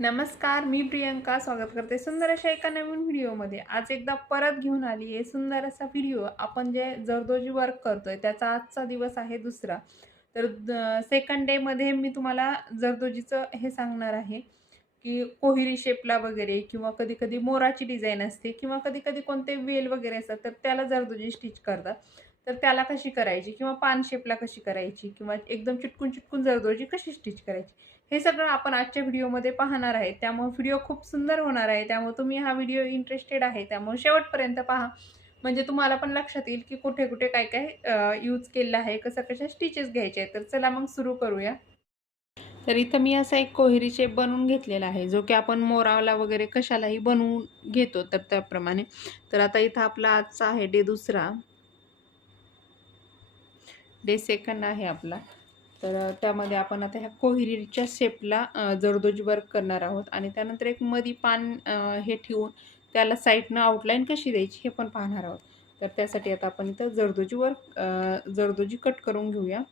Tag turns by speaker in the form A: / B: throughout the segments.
A: नमस्कार मी प्रियंका. स्वागत करते सुंदर अशा एका नवीन व्हिडिओमध्ये. आज एकदा परत घेऊन आली आहे सुंदर असा व्हिडिओ. आपण जे जरदोजी वर्क करतोय त्याचा आजचा दिवस आहे दुसरा. तर सेकंड डेमध्ये मी तुम्हाला जरदोजीचं हे सांगणार आहे की कोहिरी शेपला वगैरे किंवा कधी कधी मोराची डिझाईन असते किंवा कधी कधी कोणते वेल वगैरे असतात तर त्याला जरदोजी स्टिच करतात. तर त्याला कशी करायची किंवा पान शेपला कशी करायची किंवा एकदम चिटकून चिटकून जरदोजी कशी स्टिच करायची? हे सगळं आपण आजच्या व्हिडिओमध्ये पाहणार आहे. त्यामुळे व्हिडिओ खूप सुंदर होणार आहे. त्यामुळे तुम्ही हा व्हिडिओ इंटरेस्टेड आहे. त्यामुळे शेवटपर्यंत पहा. म्हणजे तुम्हाला पण लक्षात येईल की कुठे कुठे काय काय यूज केलेलं आहे कसं कशा स्टिचेस घ्यायचे आहेत. तर चला मग सुरू करूया. तर इथं मी असा एक कोहेरी शेप बनवून घेतलेला आहे जो की आपण मोरावला वगैरे कशालाही बनवून घेतो तर त्याप्रमाणे. तर आता इथं आपला आजचा आहे डे दुसरा. डे सेकंड आहे आपला. तर त्यामध्ये आपण आता ह्या कोहिरीच्या शेपला जरदोजी वर्क करणार आहोत. आणि त्यानंतर एक मधी पान हे ठेवून त्याला साईडनं आउटलाईन कशी द्यायची हे पण पाहणार आहोत. तर त्यासाठी आता आपण इथं जरदोजी वर्क जरदोजी कट करून घेऊया.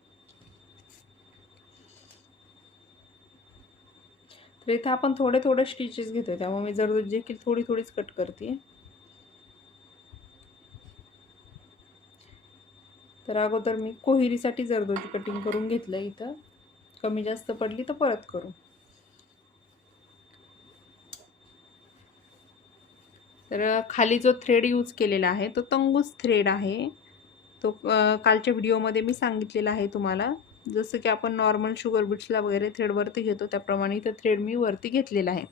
A: तर इथं आपण थोडे थोडे स्टिचेस घेतो त्यामुळे मी जरदोजी देखील थोडी थोडीच कट करते तर अगोदर मी कोहिरीसाठी जरदोजी कटिंग करून घेतलं इथं. कमी जास्त पडली तर परत करू. तर खाली जो थ्रेड यूज केलेला आहे तो तंगूस थ्रेड आहे. तो कालच्या व्हिडिओमध्ये मी सांगितलेला आहे तुम्हाला. जसं की आपण नॉर्मल शुगर बीट्सला वगैरे थ्रेडवरती घेतो त्याप्रमाणे इथं थ्रेड मी वरती घेतलेला आहे.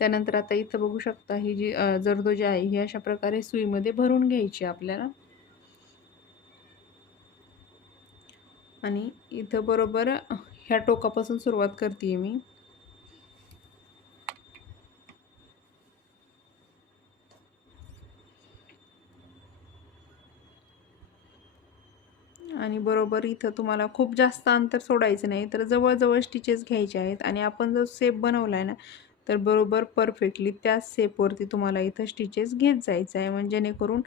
A: त्यानंतर आता इथं बघू शकता ही जी जरदोजी आहे ही अशा प्रकारे सुईमध्ये भरून घ्यायची आपल्याला. आणि इथं बरोबर ह्या टोकापासून सुरुवात करते मी. आणि बरोबर इथं तुम्हाला खूप जास्त अंतर सोडायचं नाही तर जवळजवळ स्टिचेस घ्यायचे आहेत. आणि आपण जर सेप बनवला आहे ना तर बरोबर परफेक्टली त्याच सेपवरती तुम्हाला इथं स्टिचेस घेत जायचं आहे. म्हणजे जेणेकरून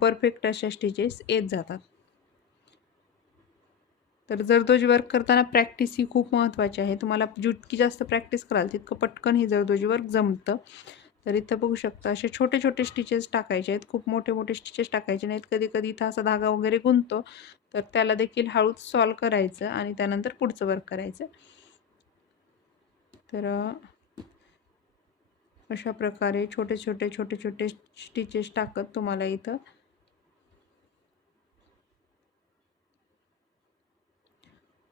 A: परफेक्ट अशा स्टिचेस येत जातात. तर जरदोजी वर्क करताना प्रॅक्टिस ही खूप महत्त्वाची आहे. तुम्हाला जितकी जास्त प्रॅक्टिस कराल तितकं पटकन ही जरदोजी वर्क जमतं तर इथं बघू शकता असे छोटे छोटे स्टिचेस टाकायचे आहेत. खूप मोठे मोठे स्टिचेस टाकायचे नाहीत. कधी कधी इथं असा धागा वगैरे गुंततो तर त्याला देखील हळूच सॉल्व करायचं आणि त्यानंतर पुढचं वर्क करायचं. तर अशा प्रकारे छोटे छोटे छोटे छोटे स्टिचेस टाकत तुम्हाला इथं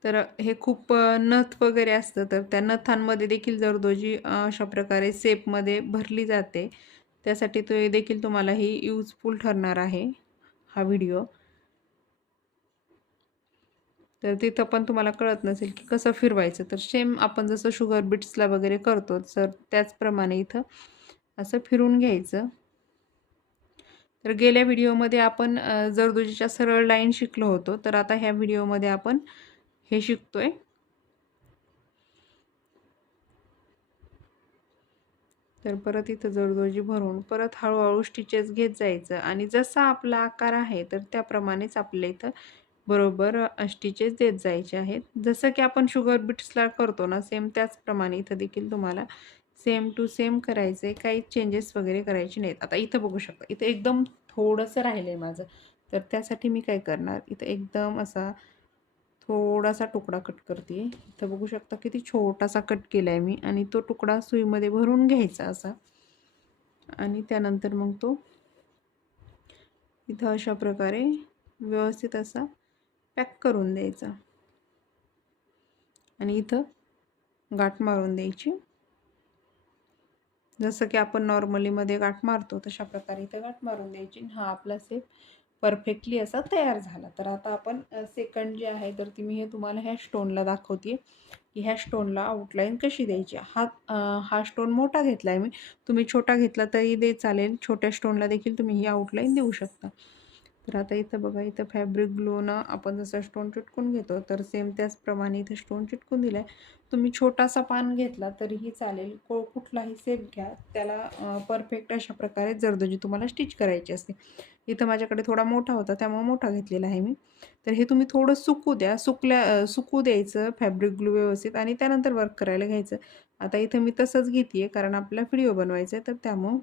A: तर हे खूप नथ वगैरे असतं तर त्या नथांमध्ये देखील जरदोजी अशा प्रकारे सेपमध्ये भरली जाते. त्यासाठी तो देखील तुम्हाला ही यूजफुल ठरणार आहे हा व्हिडिओ तर तिथं पण तुम्हाला कळत नसेल की कसं फिरवायचं. तर सेम आपण जसं शुगर बिट्सला वगैरे करतो तर त्याचप्रमाणे इथं असं फिरून घ्यायचं. तर गेल्या व्हिडिओमध्ये आपण जरदोजीच्या सरळ लाईन शिकलो होतो. तर आता ह्या व्हिडिओमध्ये आपण हे शिकतोय. तर परत इथं जरदोजी भरून परत हळूहळू स्टिचेस घेत जायचं. आणि जसा आपला आकार आहे तर त्याप्रमाणेच आपल्या इथं बरोबर स्टिचेस देत जायचे आहेत. जसं की आपण शुगर बिट्सला करतो ना सेम त्याचप्रमाणे इथं देखील तुम्हाला सेम टू सेम करायचे काही चेंजेस वगैरे करायचे नाहीत. आता इथं बघू शकता इथं एकदम थोडंसं राहिलं आहे माझं. तर त्यासाठी मी काय करणार? इथं एकदम असा थोडासा तुकडा कट करते. इथं बघू शकता किती छोटासा कट केला आहे मी आणि तो तुकडा सुईमध्ये भरून घ्यायचा असा. आणि त्यानंतर मग तो इथं अशा प्रकारे व्यवस्थित असा पॅक करून द्यायचा. आणि इथं गाठ मारून द्यायची. जसं की आपण नॉर्मलीमध्ये गाठ मारतो तशा प्रकारे इथं गाठ मारून द्यायची हा आपला सेप परफेक्टली असा तयार झाला. तर आता आपण सेकंड जे आहे तर ती मी हे तुम्हाला ह्या स्टोनला दाखवते की ह्या स्टोनला आउटलाईन कशी द्यायची? हा हा स्टोन मोठा घेतला आहे मी. तुम्ही छोटा घेतला तरी दे चालेल. छोट्या स्टोनला देखील तुम्ही ही आउटलाईन देऊ शकता. तर आता इथं बघा इथं फॅब्रिक ग्लोनं आपण जसं स्टोन चिटकून घेतो तर सेम त्याचप्रमाणे इथं स्टोन चिटकून दिला आहे तुम्ही छोटासा पान घेतला तरीही चालेल. को कुठलाही सेप घ्या. त्याला परफेक्ट अशा प्रकारे जरदोजी तुम्हाला स्टिच करायची असते. इथं माझ्याकडे थोडा मोठा होता त्यामुळे मोठा घेतलेला आहे मी. तर हे तुम्ही थोडं सुकू द्या. सुकल्या सुकू द्यायचं फॅब्रिक ग्लू व्यवस्थित आणि त्यानंतर वर्क करायला घ्यायचं. आता इथं मी तसंच घेते आहे कारण आपला व्हिडिओ बनवायचा आहे तर त्यामुळं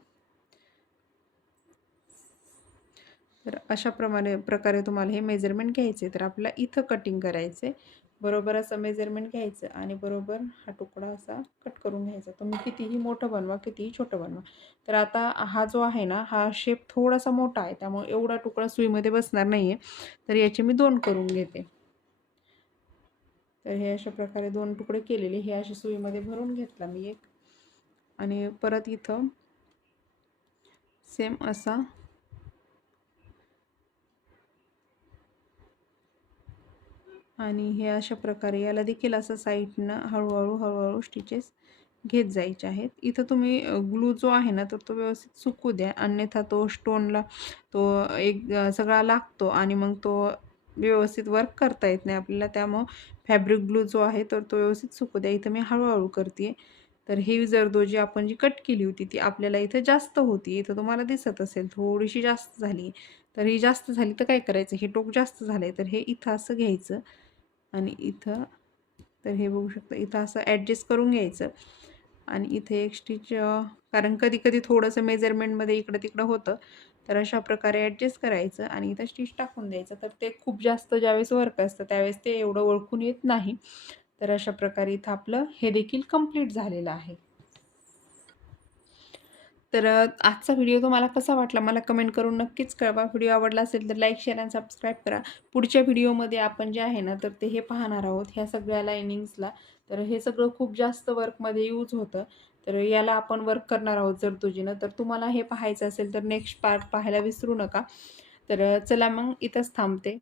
A: तर अशा प्रमाणे प्रकारे तुम्हाला हे मेजरमेंट घ्यायचे. तर आपल्याला इथं कटिंग करायचे बरोबर असं मेजरमेंट घ्यायचं आणि बरोबर हा तुकडा असा कट करून घ्यायचा. तुम्ही कितीही मोठं बनवा कितीही छोटं बनवा. तर आता हा जो आहे ना हा शेप थोडासा मोठा आहे. त्यामुळे एवढा तुकडा सुईमध्ये बसणार नाही आहे तर याचे मी दोन करून घेते. तर हे अशा प्रकारे दोन तुकडे केलेले. हे अशा सुईमध्ये भरून घेतला मी एक. आणि परत इथं सेम असा आणि हे अशा प्रकारे याला देखील असं साईडनं हळूहळू हळूहळू स्टिचेस घेत जायचे आहेत. इथं तुम्ही ग्लू जो आहे ना तर तो व्यवस्थित सुकू द्या. अन्यथा तो स्टोनला तो एक सगळा लागतो आणि मग तो व्यवस्थित वर्क करता येत नाही आपल्याला. त्यामुळं फॅब्रिक ग्लू जो आहे तर तो व्यवस्थित सुकू द्या. इथं मी हळूहळू करते. तर हे जरदो जी आपण जी कट केली होती ती आपल्याला इथं जास्त होती. इथं तुम्हाला दिसत असेल थोडीशी जास्त झाली. तर ही जास्त झाली तर काय करायचं? हे टोक जास्त झालं आहे तर हे इथं असं घ्यायचं. आणि इथं तर हे बघू शकता इथं असं ॲडजस्ट करून घ्यायचं. आणि इथे एक स्टिच कारण कधी कधी थोडंसं मेजरमेंटमध्ये इकडं तिकडं होतं तर अशा प्रकारे ॲडजस्ट करायचं आणि इथं स्टिच टाकून द्यायचं. तर ते खूप जास्त ज्यावेळेस वर्क असतं त्यावेळेस ते एवढं ओळखून येत नाही. तर अशा प्रकारे इथं आपलं हे देखील कंप्लीट झालेलं आहे. तर आजचा व्हिडिओ तुम्हाला कसा वाटला मला कमेंट करून नक्कीच कळवा. व्हिडिओ आवडला असेल तर लाईक शेअर आणि सबस्क्राईब करा. पुढच्या व्हिडिओमध्ये आपण जे आहे ना तर ते हे पाहणार आहोत ह्या सगळ्या लाईनिंग्सला तर हे सगळं खूप जास्त वर्कमध्ये यूज होतं. तर याला आपण वर्क करणार आहोत जर तुझीनं. तर तुम्हाला हे पाहायचं असेल तर नेक्स्ट पार्ट पाहायला विसरू नका. तर चला मग इथंच थांबते.